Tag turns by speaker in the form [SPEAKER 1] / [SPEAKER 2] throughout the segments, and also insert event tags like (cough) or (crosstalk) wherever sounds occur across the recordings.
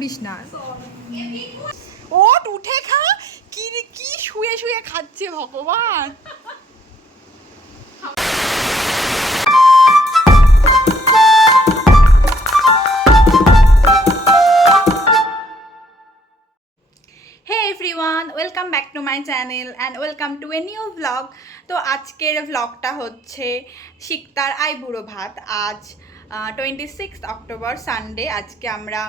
[SPEAKER 1] করিস না। ওট, উঠে খা। কি কি শুয়ে শুয়ে খাচ্ছে ভগবান। Everyone welcome back to my channel and welcome to a new vlog তো আজকের ভ্লগটা হচ্ছে শিকতার আইবুড়ো ভাত। আজ টোয়েন্টি সিক্স অক্টোবর সানডে আজকে আমরা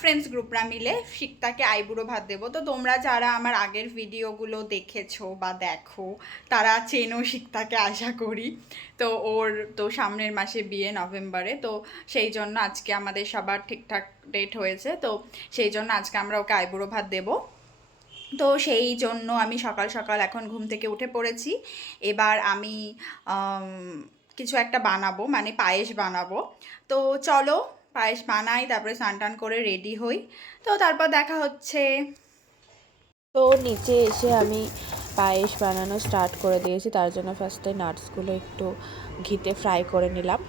[SPEAKER 1] ফ্রেন্ডস গ্রুপরা মিলে শিকতাকে আইবুড়ো ভাত দেবো। তো তোমরা যারা আমার আগের ভিডিওগুলো দেখেছ বা দেখো, তারা চেনো শিকতাকে, আশা করি। তো ওর, তো সামনের মাসে বিয়ে নভেম্বরে, তো সেই জন্য আজকে আমাদের সবার ঠিকঠাক ডেট হয়েছে। তো সেই জন্য আজকে আমরা ওকে আইবুড়ো ভাত দেবো। তো সেই জন্য আমি সকাল সকাল এখন ঘুম থেকে উঠে পড়েছি। এবার আমি কিছু একটা বানাবো মানে পায়েস বানাবো। তো চলো, পায়েস বানাই, তারপরে স্নান টান করে রেডি হই। তো তারপর দেখা হচ্ছে।
[SPEAKER 2] তো নিচে এসে আমি পায়েস বানানো স্টার্ট করে দিয়েছি। তার জন্য ফার্স্টে নাটসগুলো একটু ঘিতে ফ্রাই করে নিলাম।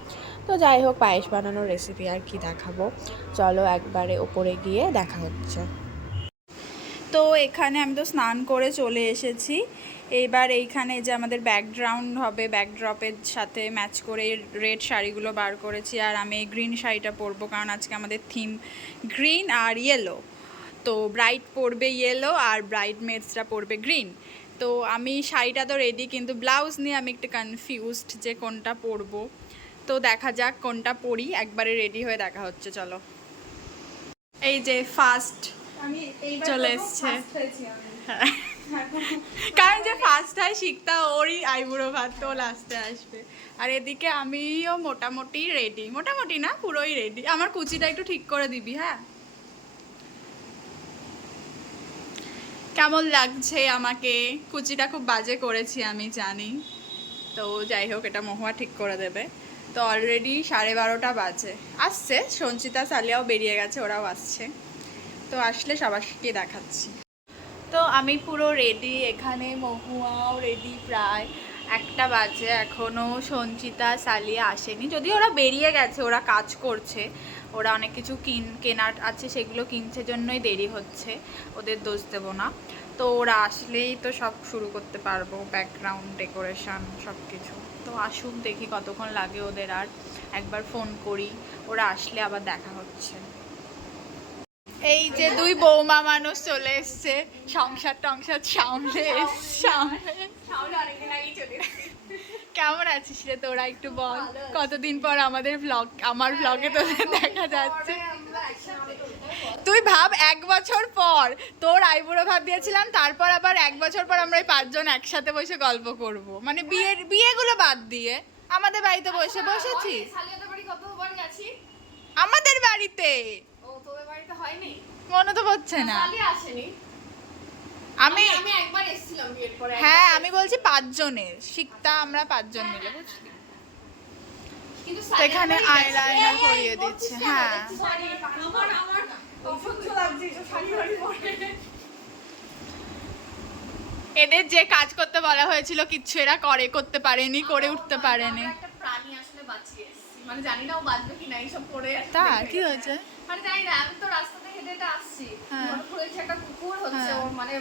[SPEAKER 2] তো যাই হোক, পায়েস বানানোর রেসিপি আর কি দেখাবো। চলো একবারে ওপরে গিয়ে দেখা হচ্ছে।
[SPEAKER 1] তো এখানে আমি তো স্নান করে চলে এসেছি। এইবার এইখানে যে আমাদের ব্যাকগ্রাউন্ড হবে ব্যাকড্রপের সাথে ম্যাচ করে রেড শাড়িগুলো বার করেছি আর আমি এই গ্রিন শাড়িটা পরবো কারণ আজকে আমাদের থিম গ্রিন আর ইয়েলো তো ব্রাইট পরবে ইয়েলো আর ব্রাইড মেডসরা পরবে গ্রিন তো আমি শাড়িটা তো রেডি কিন্তু ব্লাউজ নিয়ে আমি একটু কনফিউজড যে কোনটা পরবো। তো দেখা যাক কোনটা পরি একবারে রেডি হয়ে দেখা হচ্ছে চলো। এই যে ফার্স্ট
[SPEAKER 3] আমি এইবার
[SPEAKER 1] চলে এসছে।
[SPEAKER 3] আমি।
[SPEAKER 1] কারণ যে ফার্স্ট হয় শিখতা, ওরই আইবুড়ো ভাত তো লাস্টে আসবে। আর এদিকে আমিও মোটামুটি রেডি মোটামুটি না, পুরোই রেডি আমার কুচিটা একটু ঠিক করে দিবি হ্যাঁ? কেমন লাগছে আমাকে? কুচিটা খুব বাজে করেছি আমি, জানি। তো যাই হোক, এটা মহুয়া ঠিক করে দেবে। তো অলরেডি সাড়ে বারোটা বাজে। আসছে, সঞ্চিতা, সালিয়াও বেরিয়ে গেছে, ওরাও আসছে। তো আসলে সবাইকে দেখাচ্ছি। তো আমি পুরো রেডি এখানে মহুয়াও রেডি প্রায়। একটা বাজে এখনও সঞ্চিতা সালিয়া আসেনি। যদি ওরা বেরিয়ে গেছে, ওরা কাজ করছে। ওরা অনেক কিছু কিন কেনার আছে, সেগুলো কিনছে জন্যই দেরি হচ্ছে। ওদের দোষ দেবো না। তো ওরা আসলেই তো সব শুরু করতে পারব ব্যাকগ্রাউন্ড ডেকোরেশন সব কিছু তো আসুক, দেখি কতক্ষণ লাগে ওদের আর। একবার ফোন করি, ওরা আসলে আবার দেখা হচ্ছে। এই যে দুই বৌমা মানুষ চলে এসছে সংসার টংসার সামলে। কেমন আছিস রে তোরা একটু বল? কতদিন পর আমাদের ব্লগ আমার ব্লগে তোদের দেখা যাচ্ছে। তুই ভাব এক বছর পর তোর আইবুড়ো ভাব দিয়েছিলাম তারপর আবার এক বছর পর আমরা ওই পাঁচজন একসাথে বসে গল্প করব। মানে বিয়ের বিয়েগুলো বাদ দিয়ে। আমাদের বাড়িতে বসে বসেছি
[SPEAKER 4] কতবার গেছি?
[SPEAKER 1] আমাদের বাড়িতে।
[SPEAKER 4] তোদের বাড়িতে হয়নি?
[SPEAKER 1] মনে তো পড়ছে না।
[SPEAKER 4] আসেনি।
[SPEAKER 1] আমি
[SPEAKER 4] আমি একবার এসেছিলাম বিয়ের পরে
[SPEAKER 1] হ্যাঁ আমি বলছি পাঁচজনের শিখতা আমরা পাঁচজন মিলে বুঝলি? সেখানে আইলাইনার করিয়ে দিচ্ছে হ্যাঁ। এদের যে কাজ করতে বলা হয়েছিল কিচ্ছু এরা করে করতে পারেনি করে উঠতে পারেনি।
[SPEAKER 4] একটা প্রাণী আসলে বাঁচিয়ে মানে জানি না ও বাঁচবে কিনা এইসব করে
[SPEAKER 1] তা কি হয়েছে?
[SPEAKER 4] মানে জানি না আমি তো রাস্তাতে হেঁটে হেঁটে আসছি।
[SPEAKER 1] হ্যাঁ।
[SPEAKER 4] হঠাৎ একটা কুকুর হচ্ছে
[SPEAKER 1] হ্যাঁ।
[SPEAKER 4] ওর মানে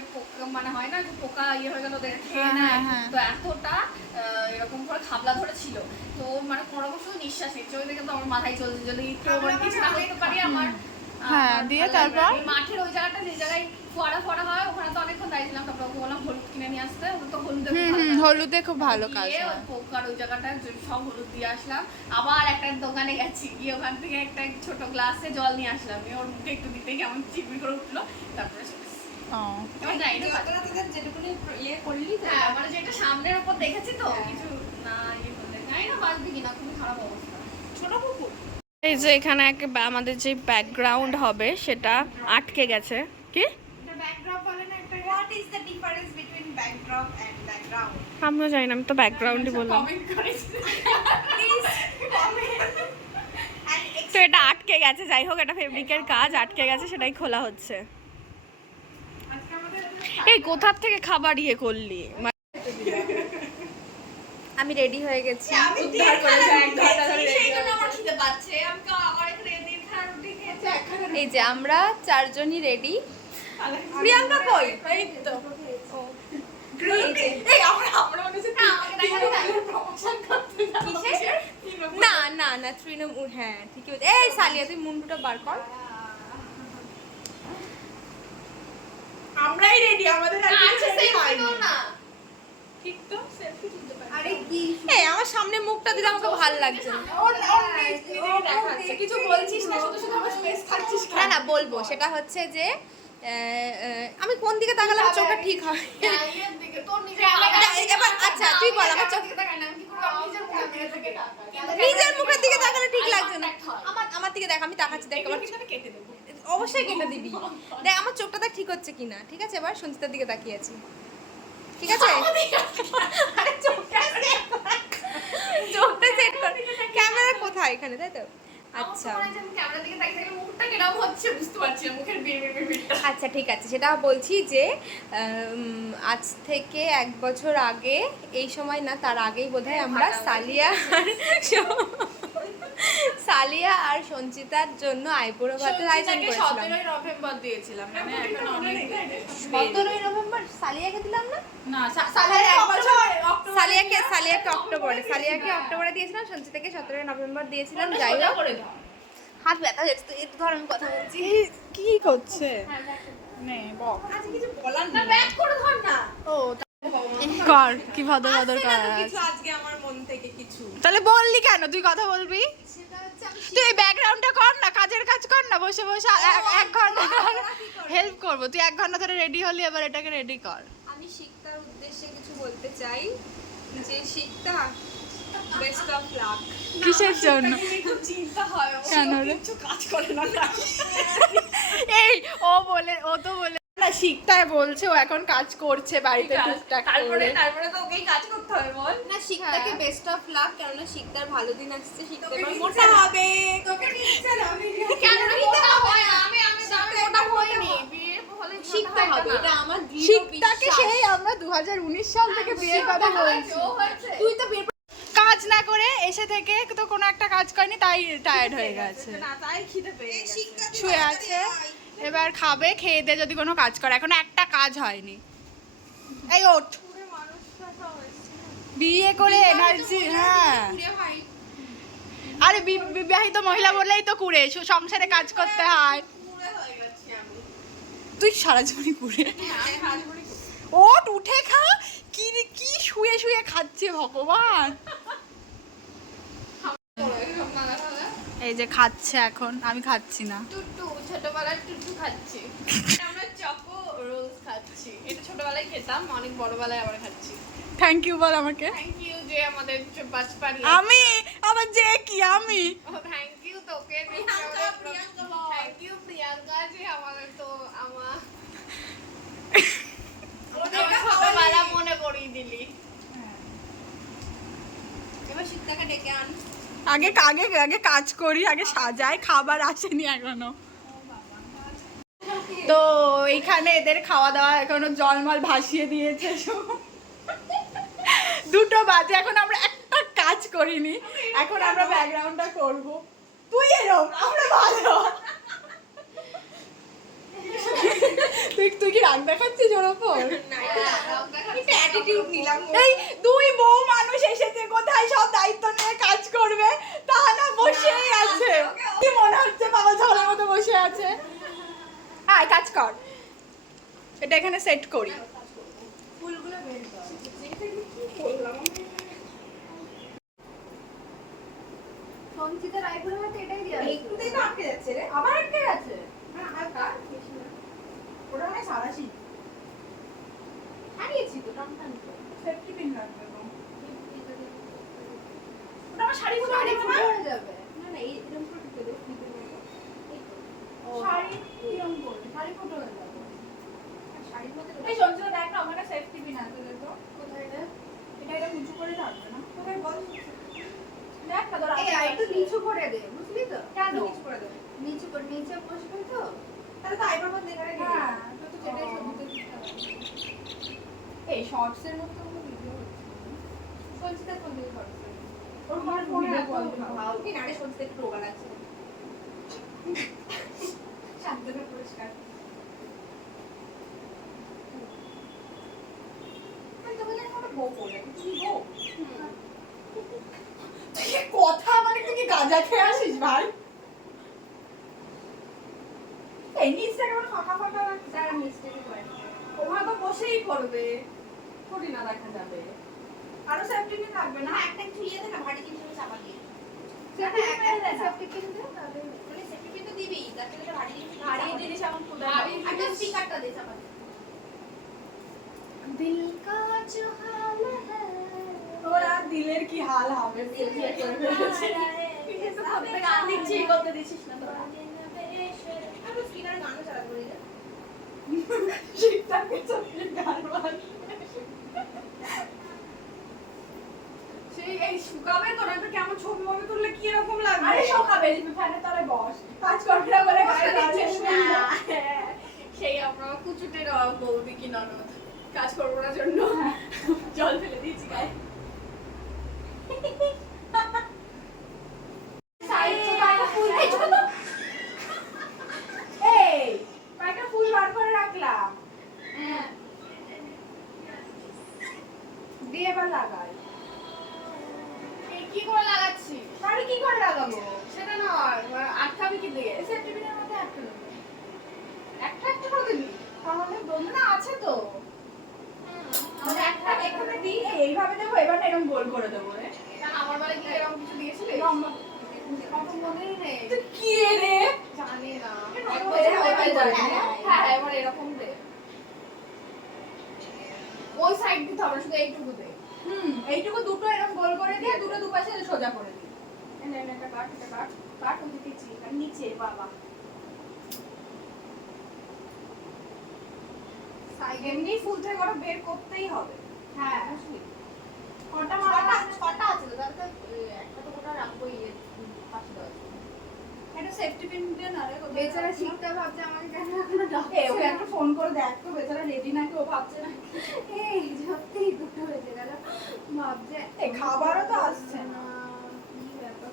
[SPEAKER 4] মানে হয় না যে পোকা ইয়ে হয়ে গেল ওদের খেয়ে
[SPEAKER 1] হ্যাঁ,
[SPEAKER 4] নেয়।
[SPEAKER 1] হ্যাঁ।
[SPEAKER 4] তো এতটা আহ, এরকম করে খাবলা ধরে ছিল তো ওর মানে কোনো রকম শুধু নিঃশ্বাস নিচ্ছে। ওই দেখে তো আমার মাথায় চলছে যদি কেউ মানে কিছু না করতে পারি আমার।
[SPEAKER 1] হ্যাঁ, দিয়ে তারপর?
[SPEAKER 4] মাঠের ওই জায়গাটা যে জায়গায় ফোয়ারা ফোয়ারা হয় ওখানে তো অনেকক্ষণ দাঁড়িয়েছিলাম তারপর ওকে বললাম হলুদ কিনে নিয়ে আসতে তো হলুদে
[SPEAKER 1] হুম
[SPEAKER 4] ভালো
[SPEAKER 1] হুম
[SPEAKER 4] কাজ।
[SPEAKER 1] হলুদে খুব ভালো কাজ হয়।
[SPEAKER 4] পোকার ওই জায়গাটা সব হলুদ দিয়ে আসলাম। আবার একটা দোকানে গেছি গিয়ে ওখান থেকে একটা ছোট গ্লাসে জল নিয়ে আসলাম। নিয়ে ওর মুখে একটু দিতে কেমন চিপি করে উঠল তারপরে চলে এসেছি।
[SPEAKER 1] ও।
[SPEAKER 4] এবার যাই না
[SPEAKER 3] যতটা তোদের যেটুকুনি করলি তো।
[SPEAKER 4] হ্যাঁ যেটা সামনের উপর দেখেছি তো কিছু না ইয়ে করলে
[SPEAKER 1] জানি না বাঁচবে কিনা খুবই খারাপ অবস্থা।
[SPEAKER 5] ছোট কুকুর?
[SPEAKER 1] এই যে এখানে এক আমাদের যে ব্যাকগ্রাউন্ড হবে সেটা আটকে গেছে। কি?
[SPEAKER 5] ব্যাকড্রপ বলে না একটা what is the difference between backdrop and background
[SPEAKER 1] আমিও জানি না আমি তো ব্যাকগ্রাউন্ডই বললাম।
[SPEAKER 5] প্লিজ কমেন্ট
[SPEAKER 1] তো এটা আটকে গেছে যাই হোক এটা ফেব্রিকের কাজ আটকে গেছে সেটাই খোলা হচ্ছে। এই কোথার থেকে খাবার ইয়ে করলি? মানে
[SPEAKER 3] আমি রেডি হয়ে গেছি।
[SPEAKER 5] একখানা
[SPEAKER 3] এই যে আমরা চারজনই রেডি প্রিয়াঙ্কা কই? কিসের? না না না তৃণমূল হ্যাঁ ঠিকই। এই সালিয়া তুই মুন্ডুটা বার কর।
[SPEAKER 5] আমরাই রেডি আমাদের
[SPEAKER 1] আচ্ছা।
[SPEAKER 5] ঠিক তো সেলফি
[SPEAKER 1] আরে কি?
[SPEAKER 3] এই আমার সামনে মুখটা দিলে আমাকে ভালো লাগছে
[SPEAKER 5] কিছু বলছিস না শুধু শুধু আমার স্পেস থাকছিস
[SPEAKER 3] না না বলব সেটা হচ্ছে যে আমি কোন দিকে তাকালে আমার চোখটা ঠিক হয়? এবার আচ্ছা তুই বল আমার চোখ নিজের মুখের দিকে তাকালে ঠিক লাগছে না। আমার আমার দিকে দেখ আমি তাকাচ্ছি দেখ আমার অবশ্যই কেটে দিবি। দেখ আমার চোখটা দেখ ঠিক হচ্ছে কিনা। ঠিক আছে এবার সঞ্চিতার দিকে তাকিয়ে আছি। ঠিক আছে? চোখটা চোখটা সেট কর। ক্যামেরা কোথায় এখানে তাই তো? আচ্ছা। আচ্ছা ঠিক আছে। সেটা বলছি যে আজ থেকে এক বছর আগে এই সময় না তার আগেই বোধহয় আমরা সালিয়া (laughs) সালিয়া আর সঞ্চিতার জন্য আইপুরো ভাতের আয়োজন করেছিলাম।
[SPEAKER 5] সতেরোই নভেম্বর দিয়েছিলাম। মানে এখন অনেক
[SPEAKER 3] সতেরোই নভেম্বর সালিয়াকে দিলাম না?
[SPEAKER 5] না সা- এক বছর
[SPEAKER 3] সালিয়াকে সালিয়াকে অক্টোবরে সালিয়াকে অক্টোবরে দিয়েছিলাম সঞ্চিতাকে সতেরোই নভেম্বর দিয়েছিলাম যাই হোক। হাত ব্যথা যাচ্ছে তো একটু ধর আমি কথা বলছি।
[SPEAKER 5] কি করছে? নে বক। আজ কিছু বলার না ব্যাক করে ধর না। ও
[SPEAKER 1] কর কি ভদ্র ভদ্র
[SPEAKER 5] কিছু আজকে আমার মন থেকে কিছু।
[SPEAKER 1] তাহলে বললি কেন? তুই কথা বলবি? তুই ব্যাকগ্রাউন্ডটা কর না কাজের কাজ কর না বসে বসে এক- ঘণ্টা হেল্প করব? তুই এক ঘণ্টা ধরে রেডি হলি এবার এটাকে রেডি কর।
[SPEAKER 3] আমি শিকতার উদ্দেশ্যে কিছু বলতে চাই যে শিকতা বেস্ট অফ লাক
[SPEAKER 1] কিসের জন্য?
[SPEAKER 5] চিন্তা হয়।
[SPEAKER 1] কেন
[SPEAKER 5] কিছু কাজ করে না।
[SPEAKER 1] এই ও বলে ও তো বলে না শিখতায় বলছে ও এখন কাজ করছে বাড়িতে টুকটাক
[SPEAKER 5] তারপরে
[SPEAKER 1] করে।
[SPEAKER 5] তারপরে তো ওকেই কাজ করতে হবে বল।
[SPEAKER 3] না শিকতাকে বেস্ট অফ লাক কেননা শিকতার ভালো দিন আসছে
[SPEAKER 5] তোকে
[SPEAKER 3] মোটা
[SPEAKER 5] হবে তোকে
[SPEAKER 1] কেন হবে? আমি আমি ওটা হইনি
[SPEAKER 3] শিখতে হবে এটা আমার দৃঢ়
[SPEAKER 1] শিখতাকে
[SPEAKER 3] বিশ্বাস।
[SPEAKER 1] সেই আমরা 2019 সাল থেকে বিয়ের কথা বলছি।
[SPEAKER 3] তুই তো বিয়ে
[SPEAKER 1] কাজ না করে এসে থেকে তো কোনো একটা কাজ করেনি তাই টায়ার্ড হয়ে গেছে।
[SPEAKER 5] না তাই খিদে পেয়ে গেছে।
[SPEAKER 1] শুয়ে আছে। এবার খাবে খেয়ে দিয়ে যদি কোনো কাজ করে। এখন একটা কাজ হয়নি। এই ওঠ। বিয়ে করে এনার্জি হ্যাঁ। আরে বি- বিবাহিত মহিলা বললেই তো কুড়ে। সংসারে কাজ করতে হয়।
[SPEAKER 5] হয়ে
[SPEAKER 1] তুই সারা জীবনই কুড়ে।
[SPEAKER 5] করি
[SPEAKER 1] ওঠ উঠে খা। কি কি শুয়ে শুয়ে খাচ্ছে ভগবান। এই যে খাচ্ছে এখন আমি খাচ্ছি না।
[SPEAKER 5] টুটু ছোটবেলায় টুটু খাচ্ছি। আমরা চকো রোলস খাচ্ছি। এটা ছোটবেলায় খেতাম অনেক বড়বেলায় আবার খাচ্ছি।
[SPEAKER 1] থ্যাংক ইউ বল আমাকে।
[SPEAKER 5] থ্যাংক ইউ যে আমাদের বাজপাড়ি
[SPEAKER 1] আমি? আবার যে কি আমি?
[SPEAKER 5] থ্যাংক ইউ তোকে। থ্যাংক ইউ প্রিয়াঙ্কা যে আমাদের তো আমার আমার ছোটবেলা মনে করিয়ে দিলি।
[SPEAKER 3] এবার শীতটাকে ডেকে আন।
[SPEAKER 1] আগে আগে আগে কাজ করি, আগে সাজাই, খাবার আসেনি এখনও। তো এইখানে এদের খাওয়া দাওয়া এখনও জলমল ভাসিয়ে দিয়েছে দুটো বাজে, এখন আমরা একটা কাজ করিনি। এখন আমরা ব্যাকগ্রাউন্ডটা করব। তুই এরম, আমরা ভালো। তুই তুই কি রাগ দেখাচ্ছিস ওর ওপর? এই দুই বউ মানুষ এসেছে কোথায় সব দায়িত্ব নিয়ে কাজ করবে? তা না বসেই আছে। কি মনে হচ্ছে বাবা ঝড়ের মতো বসে আছে? আয় কাজ কর। এটা এখানে সেট করি।
[SPEAKER 3] সঞ্চিতার আইপুরো ভাতে এটাই দিয়া
[SPEAKER 5] আটকে যাচ্ছে রে। আবার আটকে গেছে হ্যাঁ হালকা ওটা মানে সারাশি
[SPEAKER 3] হারিয়েছি তো টান টান
[SPEAKER 5] সেফটি পিন লাগবে তো আমার শাড়ি কোথায়
[SPEAKER 3] শাড়ি
[SPEAKER 5] দেবো না?
[SPEAKER 3] ফুটো হয়ে যাবে না না এই এরকম করে ঢুকে দেবো ফ্লিপের মতো এই তো। ও,
[SPEAKER 5] শাড়ি কিরম করবে?
[SPEAKER 3] শাড়ি ফুটো হয়ে যাবে আর শাড়ির মধ্যে
[SPEAKER 5] এই সঞ্জনা দেখ না আমার সেফটি পিন আছে দেখো
[SPEAKER 3] কোথায় রে?
[SPEAKER 5] এটা এটা উঁচু করে রাখবে না কোথায় বল দেখ না তোর
[SPEAKER 3] এই আর একটু নিচু করে দে বুঝলি তো
[SPEAKER 5] কেন?
[SPEAKER 3] নিচু করে দে নিচু করে নিচে বসবে তো
[SPEAKER 5] তাহলে তো আইবার মধ্যে এখানে
[SPEAKER 3] হ্যাঁ,
[SPEAKER 5] হ্যাঁ
[SPEAKER 3] তো
[SPEAKER 5] তো
[SPEAKER 3] তো
[SPEAKER 5] সেটাই
[SPEAKER 3] সেটাই
[SPEAKER 5] ছবিতে দিতে হবে এই শর্টস এর মধ্যে কোনো ভিডিও হচ্ছে
[SPEAKER 3] সঞ্চিতা ফোন দিয়ে করছে
[SPEAKER 5] ওর আমার ফোনে
[SPEAKER 3] ভিডিও
[SPEAKER 5] এত
[SPEAKER 3] কল
[SPEAKER 5] ভালো।
[SPEAKER 3] ভাও কি নারে সঞ্চিতা একটু রোগা লাগছে
[SPEAKER 5] শান্তনু পুরস্কার
[SPEAKER 3] আমি তো বললাম আমার বউ বলে
[SPEAKER 5] তুমি গো তুই কথা মানে তুই কি গজা খেয়ে আসিস ভাই। এই নিচটা কেমন ফাঁকা ফাঁকা লাগছে
[SPEAKER 3] আর নিচটা
[SPEAKER 5] ওখানে তো বসেই পড়বে। থোড়ি না দেখা যাবে। আরও সেফটি পিন লাগবে না?
[SPEAKER 3] একটা ঝুলিয়ে দে ভারী কিছু চাপা দিয়ে। হ্যাঁ,
[SPEAKER 5] হ্যাঁ, দিলের কি হাল হবে। সেই কেমন রকম লাগবে বস কাজ না কি ননদ? কাজ করব না জন্য। জল ফেলে দিয়েছি গায়ে সাইডে কয়টা ফুল এই ছোট তো। এই কয়টা ফুল বার করে রাখলাম
[SPEAKER 3] হ্যাঁ
[SPEAKER 5] দিয়ে এবার লাগাই
[SPEAKER 3] এই কি করে লাগাচ্ছি
[SPEAKER 5] তাহলে কি করে লাগাবো
[SPEAKER 3] সেটা নয়
[SPEAKER 5] আটকাবি কি দিয়ে সেফটিপিনের মধ্যে আটকে দেবো একটা একটা করে দিবি তাহলে বন্ধু না আছে তো আমরা একটা এখানে দিই এই- এইভাবে দেবো এবার না এরকম গোল করে দেবো রে
[SPEAKER 3] এটা আমার বেলায় কি এরকম কিছু দিয়েছিলে
[SPEAKER 5] লম্বা-
[SPEAKER 3] কত মনেই নেই
[SPEAKER 5] তো কি রে
[SPEAKER 3] জানি না
[SPEAKER 5] কেন?
[SPEAKER 3] এক
[SPEAKER 5] এরকম
[SPEAKER 3] বছর হয়ে
[SPEAKER 5] করে
[SPEAKER 3] যায়।
[SPEAKER 5] দেয়।
[SPEAKER 3] হ্যাঁ হ্যাঁ এবার এরকম দে ওই সাইড দিতে হবে না, শুধু এইটুকু দে
[SPEAKER 5] হুম এইটুকু দুটো এরকম গোল করে দিয়ে দুটো দুপাশে সোজা করে দিই এনে এনে এটা কাট এটা কাট কাট ওদিকে দিচ্ছি আর নিচে বাবা
[SPEAKER 3] সাইডে
[SPEAKER 5] এমনি ফুল থেকে ওটা বের করতেই হবে। হ্যাঁ কটা
[SPEAKER 3] ছটা? ছটা আছে তো তাহলে তো একটা তো ওটা রাখব ইয়ে পাশে দেওয়ার জন্য।
[SPEAKER 5] সেফটি পিন দিয়ে না রে
[SPEAKER 3] বেচারা শিখতে ভাবছে আমাকে কেন এখনও
[SPEAKER 5] এ, ওকে একটা ফোন করে দেখ তো বেচারা রেডি নাকি ও ভাবছে না?
[SPEAKER 3] এই সত্যি দুটো হয়েছে গেল ভাবছে
[SPEAKER 5] এ, খাবারও তো আসছে না।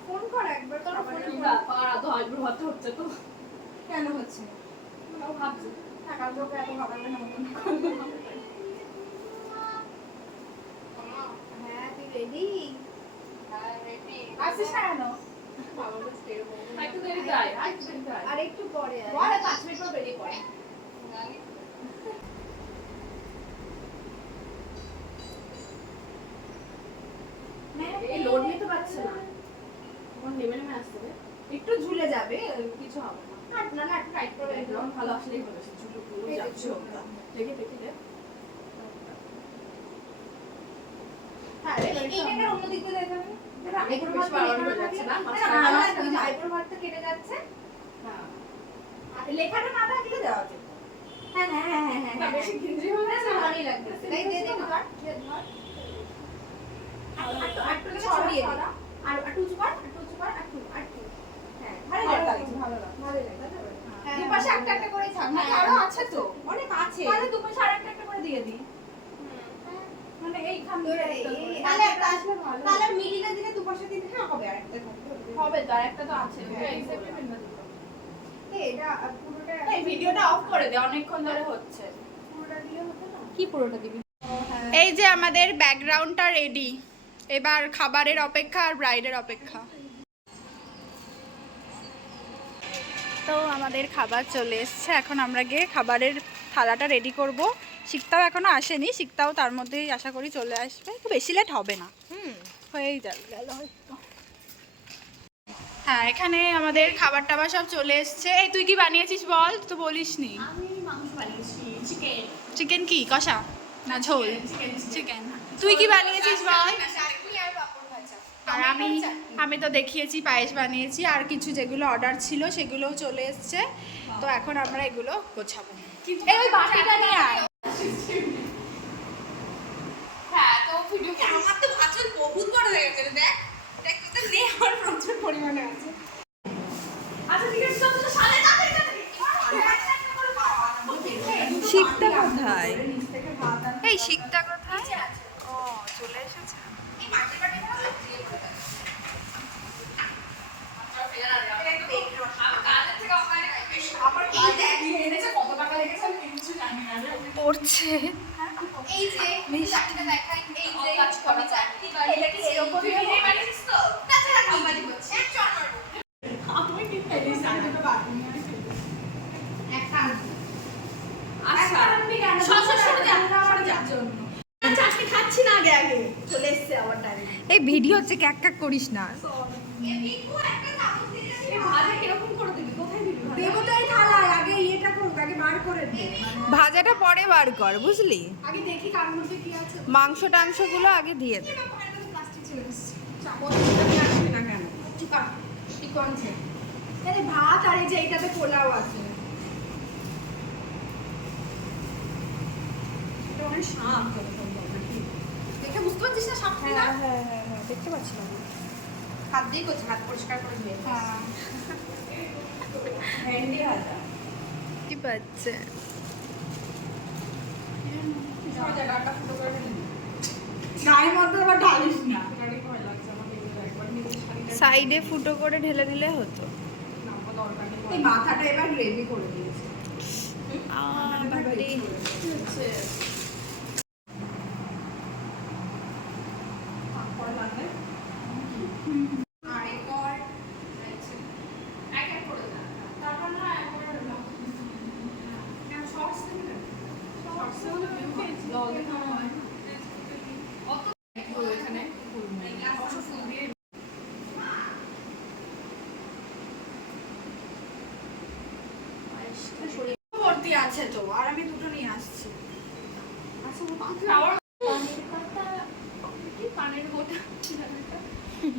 [SPEAKER 3] ফোন কর একবার তোর ফোনে
[SPEAKER 5] হচ্ছে তো। কেন হচ্ছে? ও ভাবছে।
[SPEAKER 3] হ্যাঁ হ্যাঁ একটু দেরি আয় একটু দেরি আয় আর একটু পরে
[SPEAKER 5] পাঁচ মিনিট পর বেরিয়ে পড়ে।
[SPEAKER 3] লোড নিতে পারছে না। কোন নেমে নেমে আসছে
[SPEAKER 5] একটু ঝুলে যাবে কিছু হবে না।
[SPEAKER 3] না না একটু টাইট করে
[SPEAKER 5] ভালো আসলেই হলো
[SPEAKER 3] দেখো।
[SPEAKER 5] ওটা। দেখে দেখে দে
[SPEAKER 3] হ্যাঁ এইটাকে অন্য দিক দিয়ে দেখাবি
[SPEAKER 5] একটু বেশি বাড়ানো যাচ্ছে না? না,
[SPEAKER 3] আইব্রো ভাতটা কেটে যাচ্ছে
[SPEAKER 5] হ্যাঁ আর লেখাটা না থাকলে দেওয়া যেত
[SPEAKER 3] হ্যাঁ হ্যাঁ হ্যাঁ হ্যাঁ হ্যাঁ
[SPEAKER 5] বেশি ঘিঞ্জি হলে না
[SPEAKER 3] ভালোই লাগবে তাই দে দে ধর দে ধর আর আর ছড়িয়ে দে আর কর একটু উঁচু কর একটু একটু হ্যাঁ
[SPEAKER 5] ভালো লাগছে ভালো লাগছে
[SPEAKER 3] ভালো হ্যাঁ
[SPEAKER 5] দুপাশে একটা একটা করে থাক না
[SPEAKER 3] হ্যাঁ।
[SPEAKER 5] আরও আছে তো।
[SPEAKER 3] অনেক আছে।
[SPEAKER 5] তাহলে দুপাশে আর একটা একটা করে দিয়ে দিই। মানে এইখান
[SPEAKER 3] এই-
[SPEAKER 5] করে।
[SPEAKER 3] এই-
[SPEAKER 5] তাহলে একটা আসলে ভালো
[SPEAKER 3] তাহলে মিডিলের দিকে দুপাশে দিতে হ্যাঁ হবে আর একটা
[SPEAKER 5] হবে তো আর একটা তো আছে।
[SPEAKER 3] হ্যাঁ,
[SPEAKER 5] পিনটা দিতে
[SPEAKER 3] এটা পুরোটা
[SPEAKER 5] এই ভিডিওটা অফ করে দে অনেকক্ষণ ধরে হচ্ছে।
[SPEAKER 3] পুরোটা দিলে হতো না?
[SPEAKER 2] কি পুরোটা দিবি?
[SPEAKER 1] এই যে আমাদের ব্যাকগ্রাউন্ডটা রেডি এবার খাবারের অপেক্ষা আর ব্রাইডের অপেক্ষা। তো আমাদের খাবার চলে এসছে। এখন আমরা গিয়ে খাবারের থালাটা রেডি করব। শিকতাও এখনও আসেনি শিকতাও তার মধ্যেই আশা করি চলে আসবে। তো বেশি লেট হবে না।
[SPEAKER 3] হুম।
[SPEAKER 1] হয়েই যাবে গেল হয়তো। হ্যাঁ এখানে আমাদের খাবার টাবার সব চলে এসছে। এই তুই কি বানিয়েছিস বল? তো
[SPEAKER 5] মাংস বানিয়েছি চিকেন
[SPEAKER 1] কি? কষা? না ঝোল?
[SPEAKER 5] চিকেন
[SPEAKER 1] তুই কি বানিয়েছিস বল?
[SPEAKER 3] আর
[SPEAKER 1] আমি আমি তো দেখিয়েছি পায়েস বানিয়েছি আর কিছু যেগুলো অর্ডার ছিল সেগুলোও চলে এসছে তো এখন আমরা এগুলো গোছাবো এই ওই বাটিটা নিয়ে আয়
[SPEAKER 3] হ্যাঁ তো ভিডিও আমার তো আচল বহুত বড় হয়ে গেছে দেখ দেখ তো নেই আমার প্রচুর পরিমাণে আছে
[SPEAKER 5] আচ্ছা ঠিক আছে
[SPEAKER 3] শিখটা কোথায় এই শিখটা কোথায় ও চলে এসেছে পড়ছে এই যে মিষ্টিটা দেখাই এই যে এটা কি এরকম বানিয়েছিস তো? এক চড় মারবো
[SPEAKER 5] আমি কি ফেলিস আমি দুটো বাটি
[SPEAKER 3] একটা
[SPEAKER 5] আচ্ছা।
[SPEAKER 3] সব সব যা,
[SPEAKER 5] সরে যাওয়ার জন্য। আচ্ছা আজকে খাচ্ছি না আগে আগে। চলে এসছে আবার টাইম
[SPEAKER 3] এই ভিডিও হচ্ছে ক্যাক ক্যাক করিস না।
[SPEAKER 5] ভাজা কীরকম করে দিবি কোথায় দিবি? দেবো থালায় আগে ইয়েটা করুক আগে বার করে দে।
[SPEAKER 3] ভাজাটা পরে বার কর বুঝলি?
[SPEAKER 5] আগে দেখি কার মধ্যে কি আছে।
[SPEAKER 3] মাংস টাংসগুলো আগে দিয়ে দে।
[SPEAKER 5] ভাত আর এই যে এইটাতে পোলাও আছে।
[SPEAKER 3] দেখে বুঝতে পারছিস না
[SPEAKER 5] হ্যাঁ হ্যাঁ হ্যাঁ হ্যাঁ দেখতে পাচ্ছি না।
[SPEAKER 3] হাত দিয়ে করছে হাত পরিষ্কার করে দিয়ে
[SPEAKER 5] হ্যাঁ। ভেন্ডি ভাজা।
[SPEAKER 3] কি পাচ্ছে
[SPEAKER 5] জায়গাটা ফুটো করে ফেলি গায়ের মধ্যে আবার ঢালিস না
[SPEAKER 3] সাইডে ফুটো করে ঢেলে দিলে হতো।
[SPEAKER 5] এই মাথাটা এবার গ্রেভি করে দিয়েছে।
[SPEAKER 3] বাবারে
[SPEAKER 5] আছে তো আর আমি দুটো নিয়ে আসছি। (laughs)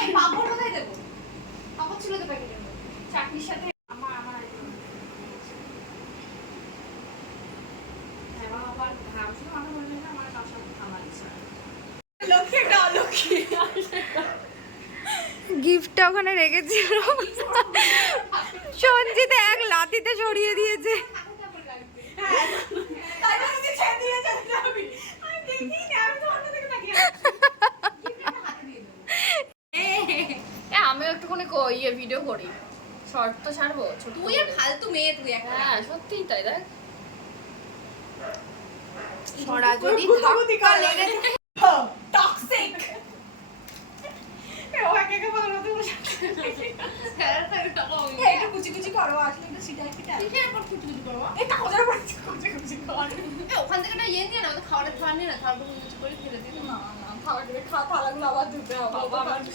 [SPEAKER 3] এই পাপড় কোথায় দেবো পাপড় ছিল তো প্যাকেটের মধ্যে
[SPEAKER 5] চাটনির সাথে লক্ষ্মী একটা অলক্ষ্মী
[SPEAKER 3] গিফটটা ওখানে রেখেছিল। সঞ্জিত এক লাতিতে সরিয়ে দিয়েছে।
[SPEAKER 5] আমি
[SPEAKER 4] একটুখানি ইয়ে ভিডিও করি। শর্ট তো ছাড়বো
[SPEAKER 3] তুই ফালতু মেয়ে তুই
[SPEAKER 4] হ্যাঁ সত্যিই তাই দেখ।
[SPEAKER 3] যদি ওখান থেকে ইয়ে নিয়ে না নিয়ে করে ফেলে দিই
[SPEAKER 5] থালাগুলো আবার ধুতে হবে।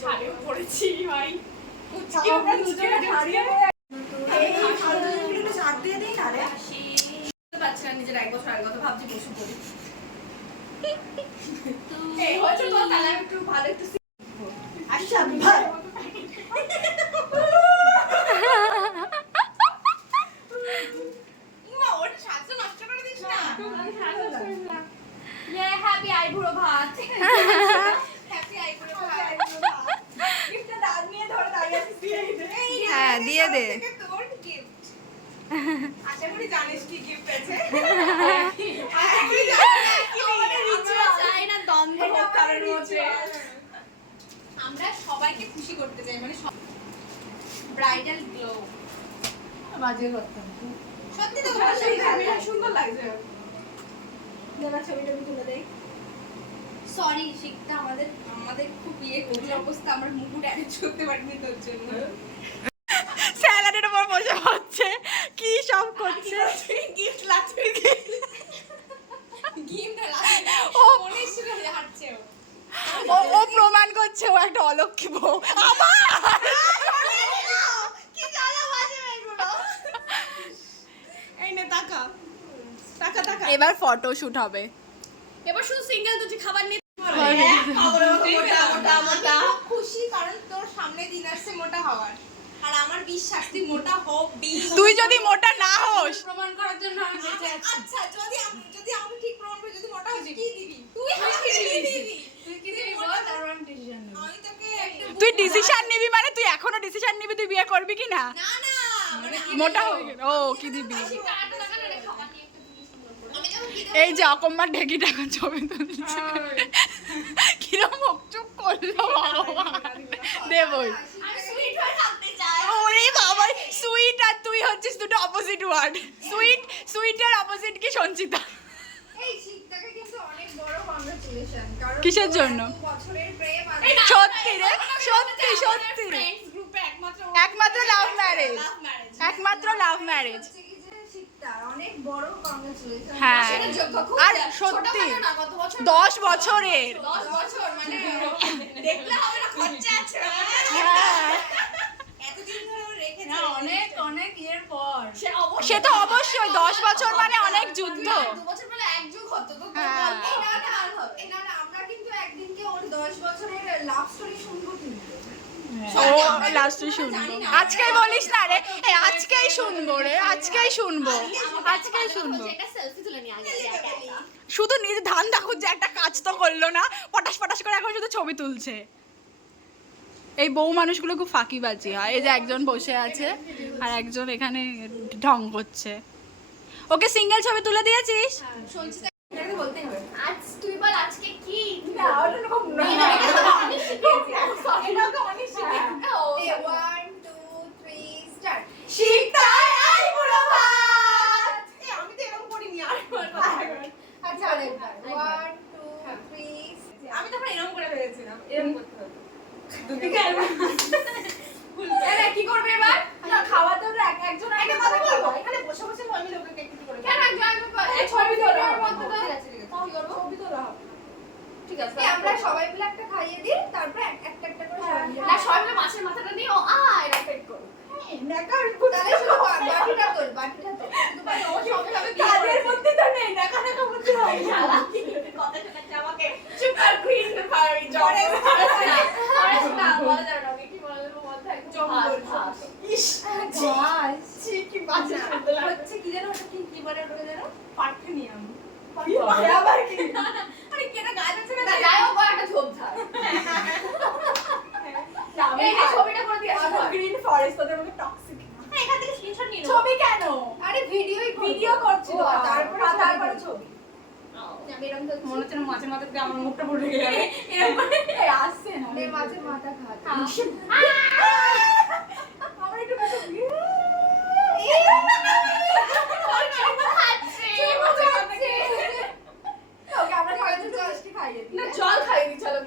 [SPEAKER 4] শাড়িও পরেছি ভাই।
[SPEAKER 5] আমরা হারিয়ে
[SPEAKER 3] পাচ্ছি নিজের এক বছর আগে কথা ভাবছি বসে পড়ি
[SPEAKER 5] এই হচ্ছে তো তাহলে একটু ভালো একটু
[SPEAKER 3] হ্যাঁ দিয়ে দে।
[SPEAKER 5] আশা করি জানিস কি গিফট আছে। (laughs)
[SPEAKER 3] আশা করি আমরা চাই না দ্বন্দ্ব হোক কারোর মধ্যে। আমরা সবাইকে খুশি করতে চাই মানে ব্রাইডাল গ্লো
[SPEAKER 5] বাজে করতাম।
[SPEAKER 3] সত্যি তো
[SPEAKER 5] সুন্দর লাগছে ছবিটা আমি তুলে দেই।
[SPEAKER 3] সরি শিখতে আমাদের আমাদের খুব ইয়ে কঠিন অবস্থা। আমরা মুকুট অ্যারেঞ্জ করতে পারিনি তোর জন্য।
[SPEAKER 1] স্যালাডের উপর বসে হচ্ছে কি সব করছে?
[SPEAKER 5] গিফট লাগছে (laughs)
[SPEAKER 3] গিফট লাগবে ও মনে ছিল যে হাঁটছে ও
[SPEAKER 1] ও প্রমাণ করছে ও একটা অলক্ষী বউ। আমার! এবার ফটো শুট হবে।
[SPEAKER 4] এবার শুধু সিঙ্গেল দুটি খাবার নিয়ে
[SPEAKER 3] খুব খুশি কারণ তোর সামনে দিন আসছে মোটা হওয়ার। আর আমার বিশ্বাস তুই মোটা হবি
[SPEAKER 1] তুই যদি মোটা না হোস।
[SPEAKER 4] প্রমাণ করার জন্য আমি
[SPEAKER 3] আচ্ছা যদি আমি যদি আমি ঠিক প্রমাণ করি যদি মোটা কি দিবি? তুই আমাকে দিবি?
[SPEAKER 4] তুই ডিসিশন নেব
[SPEAKER 1] মানে তুই এখনও ডিসিশন নিবি তুই বিয়ে করবি কি না?
[SPEAKER 3] না না মানে
[SPEAKER 1] মোটা ও কি দিবি? এই যে অকম্মার ঢেকি টাকা ছবি তুলছে। কিরম মুখ চুপ করল ভগবান। দেবই ওরে বাবা সুইট আর তুই হচ্ছিস দুটো অপোজিট ওয়ার্ড সুইট সুইটের অপোজিট কি সঞ্চিতা?
[SPEAKER 3] এই শীতটাকে কিন্তু অনেক বড় কংগ্রাচুলেশন কারণ
[SPEAKER 1] কিসের জন্য? সত্যি রে সত্যি সত্যি
[SPEAKER 4] একমাত্র
[SPEAKER 1] লাভ ম্যারেজ একমাত্র লাভ ম্যারেজ হ্যাঁ।
[SPEAKER 4] সেটা
[SPEAKER 1] আর সত্যি
[SPEAKER 4] ছোটখাটো না কত বছর?
[SPEAKER 1] দশ বছরের।
[SPEAKER 4] দশ বছর মানে
[SPEAKER 3] দেখলে হবে না খরচা আছে
[SPEAKER 1] হ্যাঁ।
[SPEAKER 3] ধরে
[SPEAKER 4] অনেক অনেক ইয়ের পর। সে
[SPEAKER 1] তো অবশ্যই দশ বছর মানে অনেক যুদ্ধ।
[SPEAKER 4] দু বছর পরে এক যুগ হতো তো তোর
[SPEAKER 1] হ্যাঁ।
[SPEAKER 4] গল্প
[SPEAKER 3] এই না
[SPEAKER 4] না
[SPEAKER 3] না
[SPEAKER 4] আর হবে।
[SPEAKER 3] এই না না আমরা কিন্তু একদিনকে ওর 10 বছরের লাভ স্টোরি শুনব কিন্তু।
[SPEAKER 1] ও লাস্টে শুনব। আজকেই বলিস না রে। আজকেই শুনব রে আজকেই শুনব। আজকেই শুনব। শুধু নিজে ধান দেখুন যে একটা কাজ তো করল না পটাশ পটাশ করে এখন শুধু ছবি তুলছে। এই বউ মানুষগুলো খুব ফাঁকিবাজি হয়। এই যে একজন বসে আছে আর একজন এখানে ঢং করছে। ওকে সিঙ্গেল ছবি তুলে দিয়েছিস?
[SPEAKER 3] বলতে হবে
[SPEAKER 4] আজ তুই বল আজকে কি
[SPEAKER 3] না ওটা এরকম না
[SPEAKER 4] এটা তো আমি শিখেছি
[SPEAKER 3] এটা তো অনেক শিখেছি
[SPEAKER 4] ও,
[SPEAKER 3] এই 1 2 3 স্টার্ট শীতটায় আই বুড়ো ভাত এই আমি তো এরকম করিনি আর আচ্ছা আরেকবার 1 2 3 আমি তখন এরকম করে ফেলেছিলাম এরকম করতে হবে দুদিকে
[SPEAKER 4] এরা কি করবে এবার
[SPEAKER 3] না খাওয়া তো এক একজন একটা কথা বলব এখানে বসে বসে আমি লোকে একটু করে
[SPEAKER 4] কেন একজন একজন
[SPEAKER 3] এই ছবি তোলা হবে।
[SPEAKER 4] মধ্যে তো
[SPEAKER 3] ঠিক আছে, ঠিক আছে।
[SPEAKER 4] কি করব?
[SPEAKER 3] ছবি তোলা হবে
[SPEAKER 4] ঠিক আছে
[SPEAKER 3] এই আমরা সবাই মিলে একটা খাইয়ে দিই তারপর এক- একটা একটা করে সবাই মিলে
[SPEAKER 4] না সবাই মিলে মাছের মাথাটা নিয়ে ও আ এরা পেট করো
[SPEAKER 3] তাহলে শুধু বা- বাটিটা তোল বাটিটা তোল শুধু বাটি- ও সবে সবে বিয়ে করেছে।
[SPEAKER 5] তো নেই না কানে মধ্যে হয়
[SPEAKER 3] কথা শোনাচ্ছে আমাকে
[SPEAKER 5] সুপার কুইন ফারি
[SPEAKER 3] জরে
[SPEAKER 4] আরে না বলা যাবে না ওকে কি বলা যাবে বলতে একদম
[SPEAKER 3] জঙ্গল।
[SPEAKER 4] ভাস, ভাস।
[SPEAKER 5] ইস ছি কি বাজে শুনতে লাগে
[SPEAKER 3] হচ্ছে কি জানো ওটা কি কি বলে ওটা জানো?
[SPEAKER 5] পার্থেনিয়াম আবার কি
[SPEAKER 3] আরে কেটা গাছ আছে না
[SPEAKER 4] না যাই হোক একটা ঝোপ এই ছবিটা করে দিয়ে আসো।
[SPEAKER 5] গ্রিন ফরেস্ট ওদের মধ্যে টক্সিক
[SPEAKER 3] এখান থেকে স্ক্রিনশট নিয়ে
[SPEAKER 5] ছবি কেন?
[SPEAKER 3] আরে ভিডিওই
[SPEAKER 5] ভিডিও করছিল
[SPEAKER 3] তারপরে
[SPEAKER 5] তারপরে
[SPEAKER 3] ছবি।
[SPEAKER 5] ছবি
[SPEAKER 3] এরকম তো
[SPEAKER 5] মনে হচ্ছে মাছের মাথা থেকে আমার মুখটা পড়ে গেলে এরকম আসছে না।
[SPEAKER 3] মাছের মাথা খাচ্ছে।
[SPEAKER 5] আমার একটু
[SPEAKER 4] জল খাইয়ে দি চলো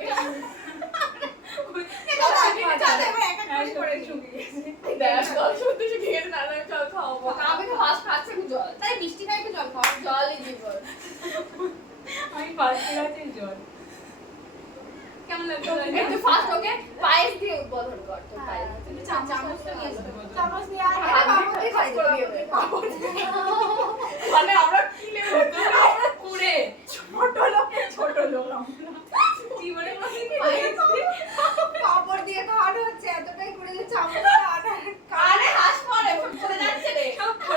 [SPEAKER 4] আমি ফার্স্ট
[SPEAKER 5] ক্লাসে জল। কেমন
[SPEAKER 4] একটু ফার্স্ট ওকে পায়েস দিয়ে উদ্বোধন কর তোর পায়েস
[SPEAKER 3] তুমি চা- চামচ তো নিয়ে এসো।
[SPEAKER 5] চামচ দিয়ে আয়
[SPEAKER 4] হাত
[SPEAKER 3] পাপড়
[SPEAKER 4] দিয়ে
[SPEAKER 3] দিয়ে খাই
[SPEAKER 4] করে
[SPEAKER 3] দিও।
[SPEAKER 4] দিও।
[SPEAKER 5] পাপড় দিয়ে। মানে আমরা কি নেব আমরা কুড়ে ছোট লোক ছোট লোক আমরা জীবনে কোনোদিন
[SPEAKER 3] পায়েস
[SPEAKER 5] খাইনি।
[SPEAKER 3] পাপড় দিয়ে খাওয়ানো হচ্ছে এতটাই করে যে চামচটা আনার
[SPEAKER 4] আরে হাস পরে পড়ে যাচ্ছে রে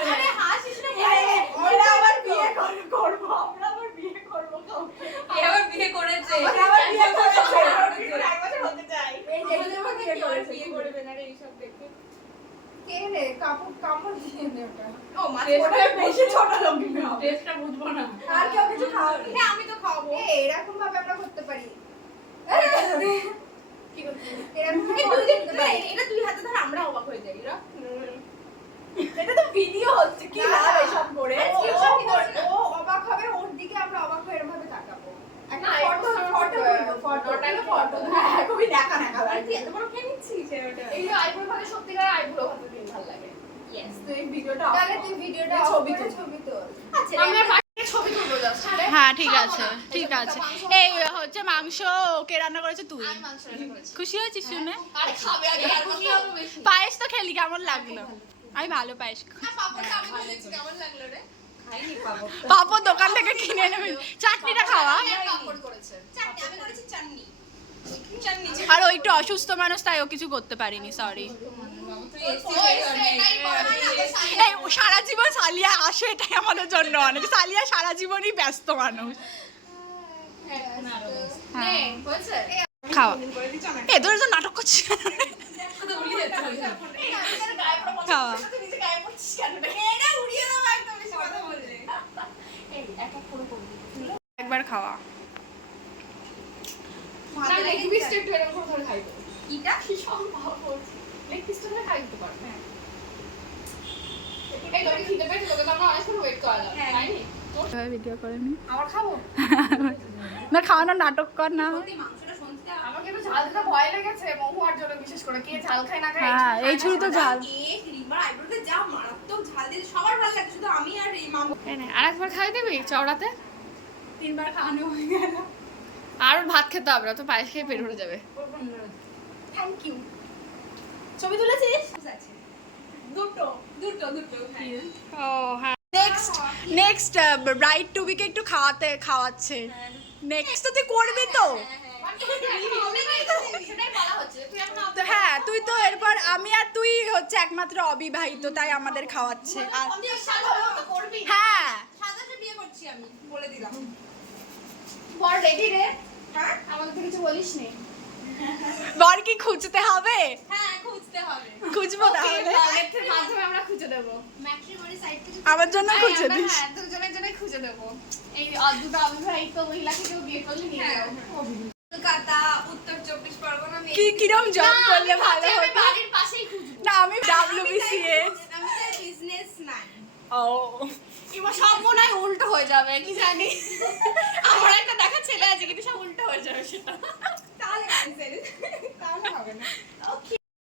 [SPEAKER 3] আরে হাসিস না
[SPEAKER 5] এই, ওরা আবার বিয়ে কর- করব আমরা আবার বিয়ে করব কাউকে।
[SPEAKER 4] এবার বিয়ে করেছে
[SPEAKER 5] আমরা আবার বিয়ে করেছে। এক বছর হতে চাই। এই যে
[SPEAKER 3] আমাদের
[SPEAKER 5] এগুলো
[SPEAKER 3] মধ্যে
[SPEAKER 5] বিয়ে
[SPEAKER 3] কেউ আর
[SPEAKER 5] করেছে।
[SPEAKER 3] বিয়ে করবে না রে এইসব দেখে কে রে কাপড় কাপড় দিয়ে নে ওটা ও মাছ
[SPEAKER 5] ওটা বেশি ছোট লোক না।
[SPEAKER 4] টেস্টটা বুঝব না
[SPEAKER 5] আর কেউ কিছু খাওয়াবি
[SPEAKER 3] না আমি তো খাব এ এরকম ভাবে আমরা করতে পারি
[SPEAKER 4] কি করছিস
[SPEAKER 3] এরকম ভাবে
[SPEAKER 5] এই দুই দিন
[SPEAKER 3] করতে পারি।
[SPEAKER 5] এটা দুই হাতে ধর আমরা অবাক হয়ে যাই রা এটা তো ভিডিও হচ্ছে কি
[SPEAKER 3] না,
[SPEAKER 5] লাভ
[SPEAKER 3] না।
[SPEAKER 5] এসব করে
[SPEAKER 3] ও-
[SPEAKER 5] screenshot
[SPEAKER 3] ও-
[SPEAKER 5] নিতে হবে না।
[SPEAKER 3] ও অবাক হবে ওর দিকে আমরা অবাক হয়ে এরকম ভাবে তাকাবো একটা
[SPEAKER 4] না,
[SPEAKER 3] ফটো
[SPEAKER 4] এটা
[SPEAKER 3] ফটো তুলবো ফটো
[SPEAKER 4] ওটাই
[SPEAKER 3] ওটাকে
[SPEAKER 4] photo।
[SPEAKER 3] ফটো
[SPEAKER 5] হ্যাঁ খুবই দেখা দেখা আর তুই এত বড় খেয়ে নিচ্ছিস? ওটা।
[SPEAKER 4] এই যে আইব্রো ভাতে সত্যিকার আইব্রো ভাতে দিন ভালো লাগে।
[SPEAKER 5] তুই ভিডিওটা
[SPEAKER 3] তাহলে তুই ভিডিওটা
[SPEAKER 5] ছবি
[SPEAKER 3] ছবি
[SPEAKER 5] আচ্ছা
[SPEAKER 1] হ্যাঁ ঠিক আছে ঠিক আছে। এই হচ্ছে মাংস ওকে রান্না করেছে তুই।
[SPEAKER 4] আমি মাংস রান্না করেছি।
[SPEAKER 1] খুশি হয়েছিস শুনে?
[SPEAKER 4] হবে বেশি।
[SPEAKER 1] পায়েস তো খেলি কেমন লাগল? আমি ভালো পায়েস খাই।
[SPEAKER 3] না পাপড়টা আমি বলেছি কেমন লাগল রে? খাইনি পাবো
[SPEAKER 1] পাপড় দোকান থেকে কিনে নেবে চাটনিটা খাওয়া?
[SPEAKER 3] চাটনি।
[SPEAKER 1] আর ও একটু অসুস্থ মানুষ, তাই ও কিছু করতে পারিনি সরি সারা জীবন সালিয়া আসে, এটাই আমাদের জন্য অনেক। সালিয়া সারা জীবনই ব্যস্ত মানুষ। খাওয়া এ ধরে তো নাটক করছি খাওয়া। একবার খাওয়া।
[SPEAKER 4] না, leg piece একটু এরকম করে ধরে খাইবো।
[SPEAKER 3] কিটা
[SPEAKER 4] leg piece টা ধরে খাই দিতে পারবে। এই লোকে খিদে পেয়েছে, লোকে তো আমরা অনেকক্ষণ wait করালাম,
[SPEAKER 3] হ্যাঁ।
[SPEAKER 1] ভিডিও করেনি
[SPEAKER 4] আবার খাব? (laughs)
[SPEAKER 1] না খাওয়ানোর নাটক কর না
[SPEAKER 4] আমাকে একটু ঝাল দিতে ভয় লেগেছে, মহুয়ার জন্য বিশেষ করে। কে ঝাল খায় না খায়?
[SPEAKER 1] হ্যাঁ এই ছুরি তো ঝাল
[SPEAKER 3] কেক রিমার আইব্রোতে যা মারাত্মক ঝাল দিয়ে সবার ভালো লাগে শুধু আমি আর এই মামু
[SPEAKER 4] এই আরেকবার খাই দিবি চওড়াতে
[SPEAKER 3] তিনবার খাওয়ানো হয়ে গেল
[SPEAKER 4] আর ভাত খেতে হবে না তো পায়েস খেয়ে পেট ভরে যাবে।
[SPEAKER 3] থ্যাংক ইউ ছবি তুলেছিস? দুটো দুটো দুটো হ্যাঁ।
[SPEAKER 1] ও হ্যাঁ। নেক্সট নেক্সট ব্রাইড টু বিকে একটু খাওয়াতে খাওয়াচ্ছে। নেক্সট তো তুই করবি তো।
[SPEAKER 4] সেটাই বলা হচ্ছে তুই এখন
[SPEAKER 1] তো হ্যাঁ তুই তো এরপর আমি আর তুই হচ্ছে একমাত্র অবিবাহিত তাই আমাদের খাওয়াচ্ছে। হ্যাঁ।
[SPEAKER 3] সাদাটা বিয়ে করছি আমি বলে দিলাম।
[SPEAKER 4] বর রেডি রে?
[SPEAKER 3] হ্যাঁ?
[SPEAKER 4] আমাদের তো কিছু বলিস নি।
[SPEAKER 1] বর কি খুঁজতে হবে?
[SPEAKER 3] হ্যাঁ খুঁজতে হবে।
[SPEAKER 1] খুঁজবো তাহলে।
[SPEAKER 4] মাধ্যমে আমরা খুঁজে দেবো।
[SPEAKER 3] ম্যাট্রিমনি সাইট থেকে
[SPEAKER 1] আমার জন্য
[SPEAKER 4] এই,
[SPEAKER 1] খুঁজে দিস।
[SPEAKER 4] হ্যাঁ, দুজনের জন্যই খুঁজে দেবো। এই অদ্ভুত অবিবাহিত মহিলাকে কেউ বিয়ে করলে নিয়ে
[SPEAKER 3] হ্যাঁ।
[SPEAKER 4] যাব।
[SPEAKER 3] কলকাতা উত্তর চব্বিশ পরগনা
[SPEAKER 1] কি কিরম জব করলে ভালো
[SPEAKER 4] আমি
[SPEAKER 1] হতো
[SPEAKER 4] বাড়ির পাশেই খুঁজবো।
[SPEAKER 1] না আমি ডাব্লিউবিসিএ
[SPEAKER 3] আমি বিজনেস ম্যান
[SPEAKER 4] এবার সব মনে হয় উল্টো হয়ে যাবে কি জানি। আমার একটা দেখা ছেলে আছে কিন্তু সব উল্টো হয়ে যাবে সেটা।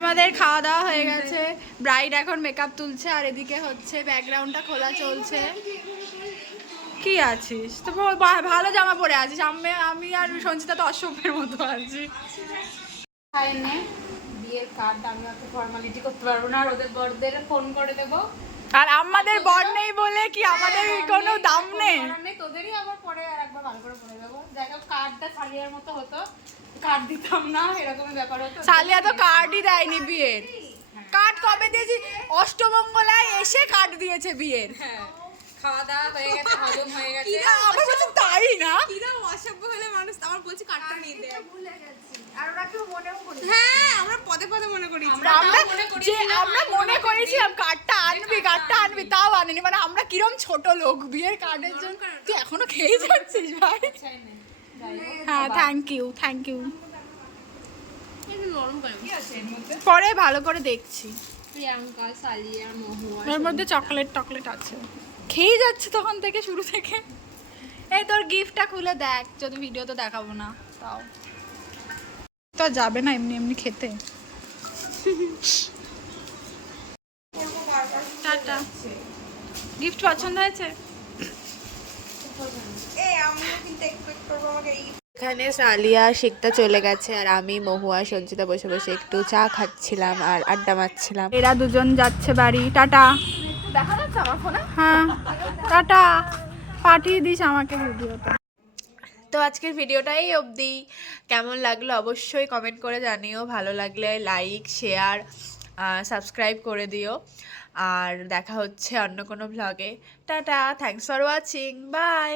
[SPEAKER 1] আমাদের খাওয়া দাওয়া হয়ে গেছে। ব্রাইড এখন মেকআপ তুলছে আর এদিকে হচ্ছে ব্যাকগ্রাউন্ডটা খোলা চলছে। কি আছিস? তো ভালো জামা পরে আছিস। আমি আমি আর সঞ্চিতা তো অসভ্যের মতো আছি।
[SPEAKER 3] বিয়ের কার্ড আমি অত ফর্মালিটি করতে পারব না আর ওদের বড়দের ফোন করে দেবো।
[SPEAKER 1] আর আমাদের বর নেই বলে কি আমাদের কোনো দাম নেই?
[SPEAKER 3] আমি তোদেরই আবার পরে আর একবার ভালো করে পরে দেবো হোক কার্ডটা সারিয়ার মতো হতো। কার্ড দিতাম না এরকম ব্যাপার হতো।
[SPEAKER 1] সালিয়া তো কার্ডই দেয়নি বিয়ের। কার্ড কবে দিয়েছি? অষ্টমঙ্গলায় এসে কার্ড দিয়েছে বিয়ের।
[SPEAKER 3] হ্যাঁ। খাওয়া দাওয়া হয়ে গেছে (laughs) হজম হয়ে গেছে।
[SPEAKER 1] আমার কাছে তাই না?
[SPEAKER 3] কিরম অসভ্য হলে মানুষ আমার বলছি কার্ডটা নিয়ে দে। হ্যাঁ আমরা পদে পদে মনে করি।
[SPEAKER 1] আমরা যে আমরা মনে করেছিলাম কার্ডটা আনবি কার্ডটা আনবি। তাও আনেনি। মানে আমরা কিরম ছোট লোক বিয়ের কার্ডের জন্য। তুই এখনও খেয়ে যাচ্ছিস ভাই? হ্যাঁ থ্যাংক ইউ থ্যাংক ইউ পরে ভালো করে দেখছি।
[SPEAKER 3] প্রিয়াঙ্কা সালিয়া মহুয়া
[SPEAKER 1] ওর মধ্যে চকলেট টকলেট আছে। খেয়ে যাচ্ছে তখন থেকে শুরু থেকে। এই তোর গিফটটা খুলে দেখ যদি ভিডিও তো দেখাবো না তাও। তো যাবে না এমনি এমনি খেতে। টাটা। গিফট পছন্দ হয়েছে?
[SPEAKER 2] এখানে সালিয়া শিখতে চলে গেছে আর আমি মহুয়া সঞ্চিতা বসে বসে একটু চা খাচ্ছিলাম আর আড্ডা মারছিলাম।
[SPEAKER 1] এরা দুজন যাচ্ছে বাড়ি। টাটা।
[SPEAKER 4] দেখা যাচ্ছে আমার ফোনে
[SPEAKER 1] হ্যাঁ টাটা। পাঠিয়ে দিস আমাকে ভিডিওটা।
[SPEAKER 2] তো আজকের ভিডিওটাই অবধি। কেমন লাগল অবশ্যই কমেন্ট করে জানিও। ভালো লাগলে লাইক শেয়ার সাবস্ক্রাইব করে দিও। আর দেখা হচ্ছে অন্য কোনো ভ্লগে tata thanks for watching bye